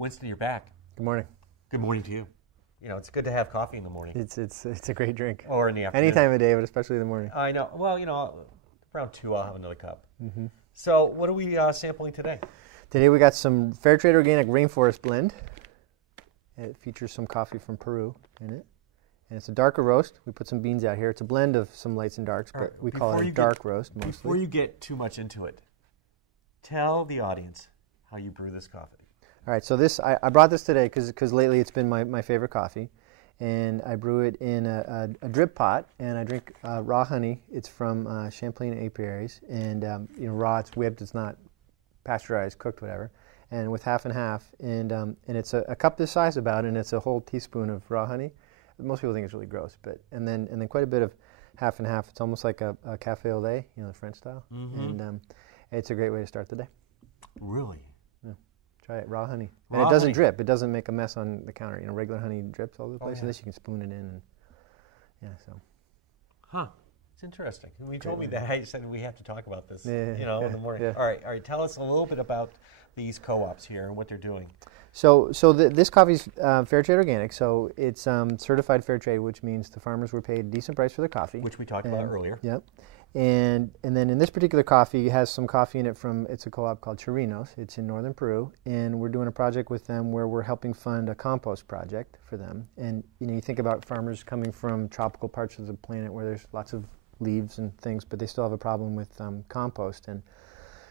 Winston, you're back. Good morning. Good morning to you. You know, it's good to have coffee in the morning. It's a great drink. Or in the afternoon. Any time of day, but especially in the morning. I know. Well, you know, around 2 I'll have another cup. Mm-hmm. So what are we sampling today? Today we got some Fair Trade Organic Rainforest Blend. It features some coffee from Peru in it. And it's a darker roast. We put some beans out here. It's a blend of some lights and darks, but we call it a dark roast mostly. Before you get too much into it, tell the audience how you brew this coffee. All right, so this I brought this today because lately it's been my favorite coffee. And I brew it in a drip pot, and I drink raw honey. It's from Champlain apiaries, and raw. It's whipped. It's not pasteurized, cooked, whatever. And with half and half, and it's a cup this size about, and it's a whole teaspoon of raw honey. Most people think it's really gross, and then quite a bit of half and half. It's almost like a café au lait, the French style, and it's a great way to start the day. Really? Try it, raw honey. And it doesn't drip. It doesn't make a mess on the counter. Regular honey drips all over the place. So this you can spoon it in. And, Huh. It's interesting. When you told me that, I said we have to talk about this, in the morning. Yeah. All right. Tell us a little bit about these co-ops here and what they're doing. So this coffee's Fair Trade Organic. So it's certified Fair Trade, which means the farmers were paid a decent price for their coffee. Which we talked about earlier. Yep. And then in this particular coffee, it has some coffee in it it's a co-op called Chirinos. It's in northern Peru, and we're doing a project with them where we're helping fund a compost project for them. And you think about farmers coming from tropical parts of the planet where there's lots of leaves and things, but they still have a problem with compost and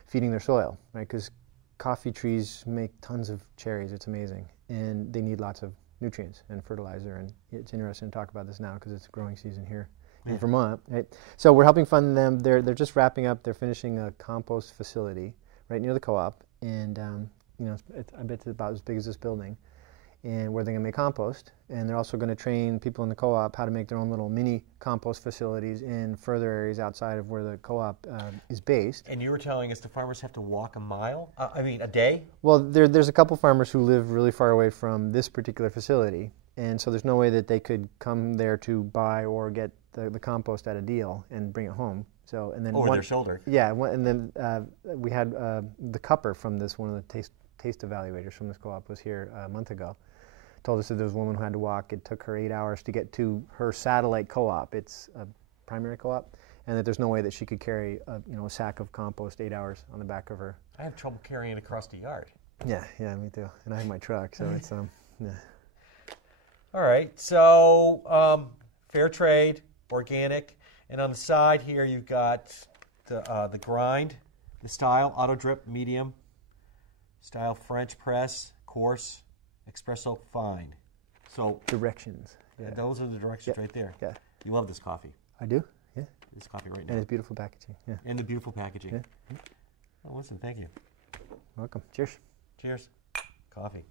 feeding their soil, right? Because coffee trees make tons of cherries. It's amazing, and they need lots of nutrients and fertilizer. And it's interesting to talk about this now because it's growing season here in Vermont, right? So we're helping fund them. They're just wrapping up. They're finishing a compost facility right near the co-op, and I bet it's about as big as this building, and where they're going to make compost. And they're also going to train people in the co-op how to make their own little mini compost facilities in further areas outside of where the co-op is based. And you were telling us the farmers have to walk a mile? A day? Well, there's a couple farmers who live really far away from this particular facility, and so there's no way that they could come there to buy or get the compost at a deal and bring it home. So and then over their shoulder. Yeah, and then we had the cupper from one of the taste evaluators from this co-op was here a month ago. Told us that there was a woman who had to walk. It took her 8 hours to get to her satellite co-op. It's a primary co-op, and that there's no way that she could carry a sack of compost 8 hours on the back of her. I have trouble carrying it across the yard. Yeah, me too. And I have my truck, so it's yeah. All right, so fair trade, organic, and on the side here you've got the grind, the style, auto drip, medium, style French press, coarse, espresso, fine. So directions. Yeah. Those are the directions right there. Yeah. You love this coffee. I do. Yeah. This coffee right now. And it's beautiful packaging. Yeah. And the beautiful packaging. Yeah. Oh, listen, thank you. Welcome. Cheers. Cheers. Coffee.